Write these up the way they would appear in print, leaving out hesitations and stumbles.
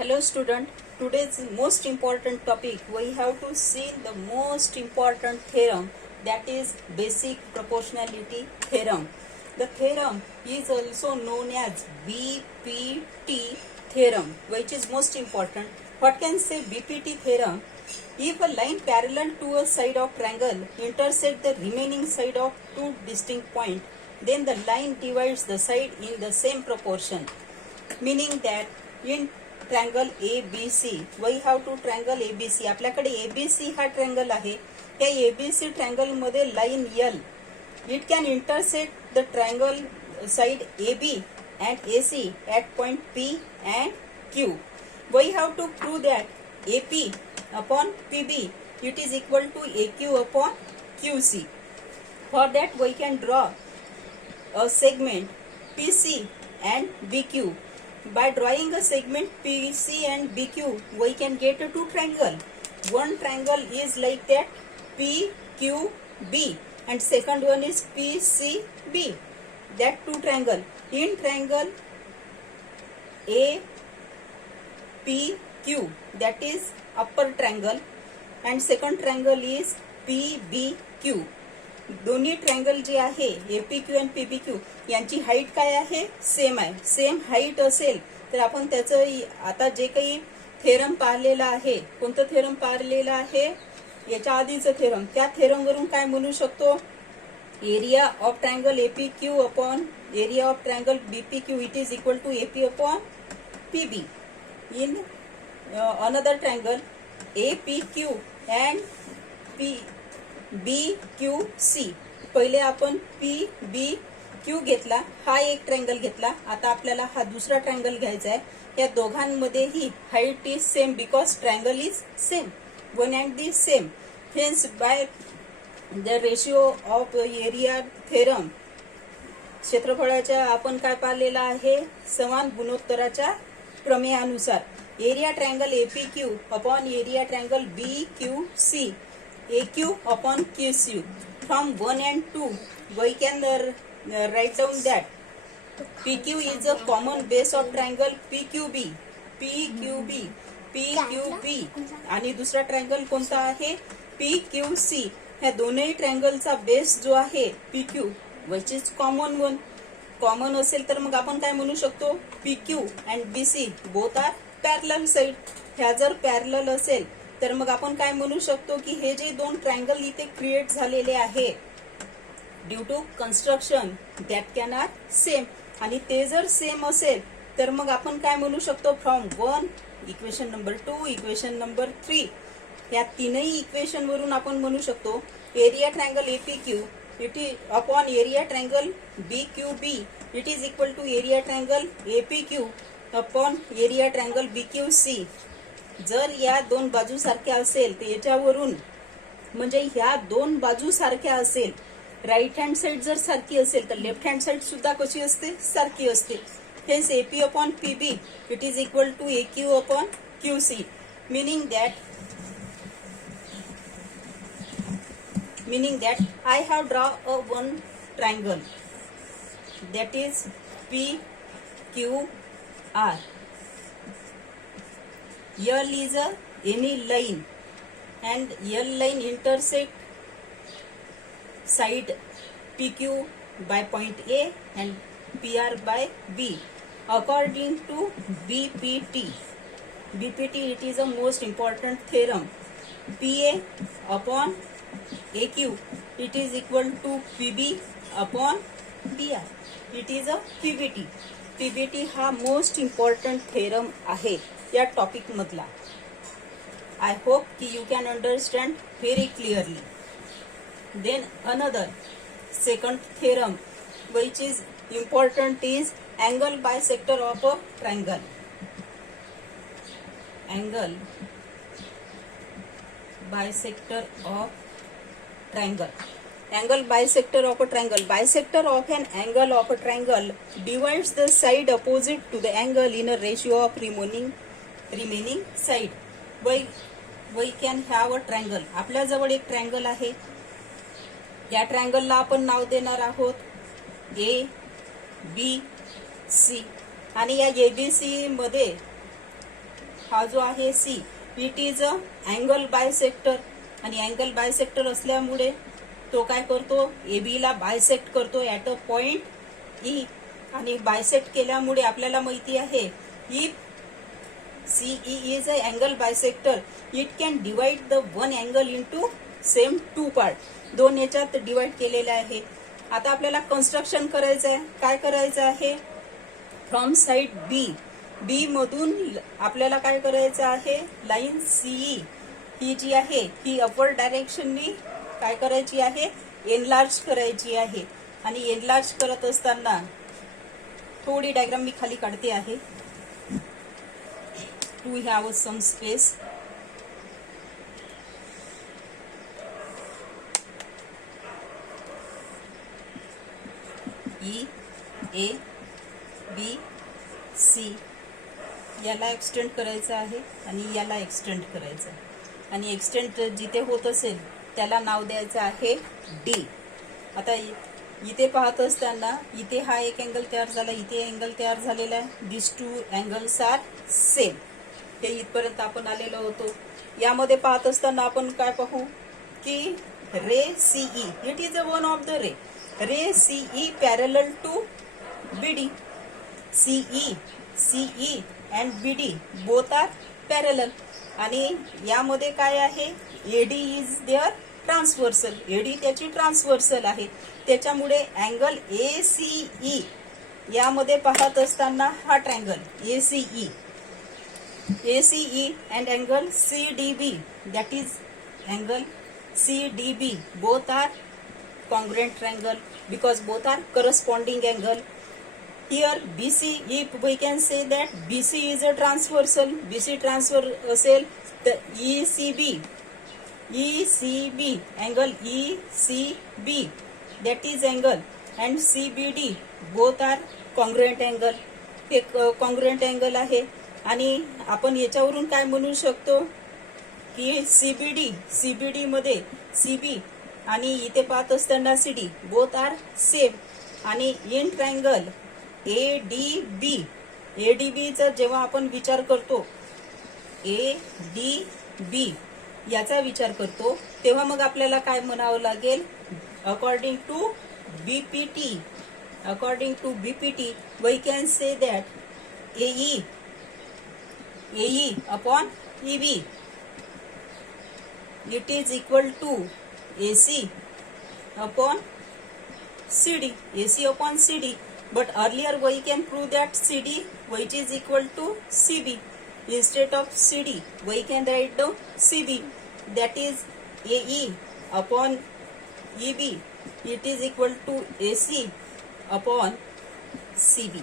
Hello student, today's most important topic we have to see the most important theorem, that is basic proportionality theorem. The theorem is also known as BPT theorem, which is most important. What can say BPT theorem? If a line parallel to a side of triangle intersect the remaining side of two distinct points, then the line divides the side in the same proportion. Meaning that in triangle ABC we have to triangle ABC, आपल्याकडे ABC हा triangle आहे. त्या ABC triangle मध्ये line L it can intersect the triangle side AB and AC at point P and Q. We have to prove that AP upon PB it is equal to AQ upon QC. For that we can draw a segment PC and BQ. By drawing a segment PC and BQ, we can get a two triangle. One triangle is like that PQB and second one is PCB. That two triangle. In triangle APQ, that is upper triangle, and second triangle is PBQ. दोन्ही triangle जे आहे APQ आणि PBQ यांची height काय आहे? Same आहे. Same height असेल तर आपण त्याचं आता जे काही थेरम पाहिलेला आहे, कोणतं थेरम पाहिलेलं आहे? याच्या आधीचं थेरम. त्या थेरम वरून काय म्हणू शकतो? Area of triangle APQ upon area of triangle BPQ it is equal to AP upon PB. In another triangle APQ and BQC. पहिले आपण PBQ घेतला, हा एक ट्रँगल घेतला. आता आपल्याला हा दुसरा ट्रँगल घ्यायचा आहे. या दोघांमध्येही height is same because triangle is same, one and the same. Hence by the ratio of area theorem, क्षेत्रफळाच्या आपण काय पाहिलेलं आहे? समान गुणोत्तराच्या प्रमेयानुसार area triangle APQ upon area triangle BQC AQ upon QC. From 1 and 2, we can write down that PQ is a common base of triangle PQB. PQB आणि दुसरा ट्रँगल कोणता आहे? PQC. ह्या दोन्ही ट्रँगलचा बेस जो आहे PQ which is common one. Common असेल तर मग आपण काय म्हणू शकतो? PQ and BC both are parallel side. ह्या जर पॅरलल असेल तर मग आपण काय म्हणू शकतो की हे जे दोन ट्रँगल इथे क्रिएट झालेले आहे due to construction that can are same, आणि ते जर सेम असेल तर मग आपण काय म्हणू शकतो? From 1 equation number 2 equation number 3 या तीनही इक्वेशन वरून आपण म्हणू शकतो area triangle APQ it is upon area triangle BQB it is equal to area triangle APQ upon area triangle BQC. जर या दोन बाजू सारख्या असेल तर याच्यावरून म्हणजे ह्या दोन बाजू सारख्या असेल, राईट हँड साइड जर सारखी असेल तर लेफ्ट हँड साइड सुद्धा कशी असते? सारखी असते. Hence AP upon PB it is equal to AQ upon QC. meaning that I have draw a one triangle that is PQR. L is a any line and L line intersect side PQ by point A and PR by B according to BPT. BPT it is a most important theorem. PA upon AQ it is equal to PB upon BR. It is a PBT. PBT हा most important theorem आहे या topic मधला. I hope की you can understand very clearly. Then another second theorem which is important is angle bisector of a triangle. Angle bisector of triangle. Angle bisector of a triangle. Bisector of an angle of a triangle divides the side opposite to the angle in a ratio of remaining side. We can have a triangle. आपल्याजवळ एक triangle आहे. या ट्रँगलला आपण नाव देणार आहोत ABC. आणि या ABC मध्ये हा जो आहे C, it is a angle bisector, आणि अँगल बायसेक्टर असल्यामुळे तो काय करतो, AB ला बायसेक्ट करतो ॲट अ पॉइंट ई, आणि बायसेक्ट केल्यामुळे आपल्याला माहिती आहे if CE is a angle bisector, it can divide the one angle into same two part. दोन याच्यात डिवाइड केलेले आहे. आता आपल्याला कन्स्ट्रक्शन करायचं आहे. काय करायचं आहे, फ्रॉम साइड बी मधून आपल्याला काय करायचं आहे, लाईन CE ही जी आहे ही अपवर्ड डायरेक्शननी काय करायची आहे, एनलार्ज करायची आहे. आणि एनलार्ज करत असताना थोडी डायग्राम मी खाली काढते आहे to have some space. E, A, B, C याला एक्सटेंड करायचं आहे आणि याला एक्सटेंड करायचं आहे, आणि एक्सटेंड जिथे होत असेल त्याला नाव द्यायचं आहे D. आता इथे पाहत असताना इथे हा एक अँगल तयार झाला, इथे अँगल तयार झालेला आहे. दिस टू अँगल्स आर सेम. हे इथपर्यंत आपण आलेलो होतो. यामध्ये पाहत असताना आपण काय पाहू की ray CE, it is a one of the ray CE parallel to BD. CE and BD both are parallel, आणि यामध्ये काय आहे, AD is there transversal, AD त्याची ट्रान्सव्हर्सल आहे. त्याच्यामुळे अँगल ACE यामध्ये पाहत असताना हा triangle ACE and angle CDB, that is angle CDB, both are congruent triangle because both are corresponding angle. Here BC, if we can say that BC is a transversal, BC transversal, the ECB angle ECB, that is angle, and CBD both are congruent angle. एक congruent angle आहे. आणि आपण याच्यावरून काय म्हणू शकतो की CBD मध्ये CB आणि इथे पाहत असताना CD बोथ आर सेम, आणि इन ट्रायंगल ADB चा जेव्हा आपण विचार करतो, ADB याचा विचार करतो, तेव्हा मग आपल्याला काय म्हणावं लागेल, according to BPT we can say that AE upon EB, it is equal to AC upon CD. But earlier we can prove that CD which is equal to CB. Instead of CD we can write down CB, that is AE upon EB, it is equal to AC upon CB.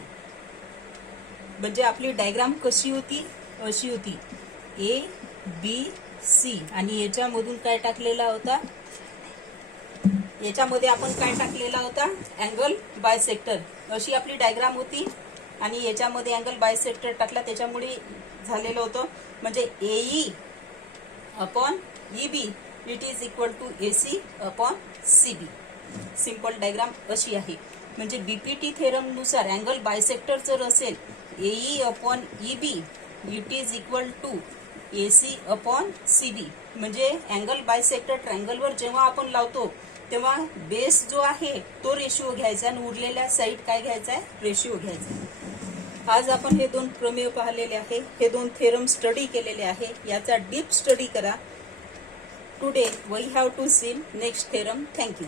म्हणजे आपली diagram कशी होती, अशी होती, ABC, आणि याच्यामधून काय टाकलेला होता, याच्यामध्ये आपण काय टाकलेला होता, अँगल बायसेक्टर. अशी आपली डायग्राम होती, आणि याच्यामध्ये अँगल बायसेक्टर टाकला, त्याच्यामुळे झालेलं होतं. म्हणजे AE upon EB it is equal to AC upon CB. Simple diagram अशी आहे. म्हणजे BPT थेरम नुसार अँगल बायसेक्टर जर असेल AE upon EB it is equal to AC upon CB. म्हणजे अँगल बायसेक्टर ट्रायंगलवर जेव्हा आपण लावतो तेव्हा बेस जो आहे तो रेशिओ घ्यायचा, आणि उरलेल्या साईड काय घ्यायचा आहे, रेशिओ घ्यायचा. आज आपण हे दोन प्रमेय पाहिलेले आहे, हे दोन थेरम स्टडी केलेले आहे. याचा डीप स्टडी करा. Today we have to see next theorem. Thank you.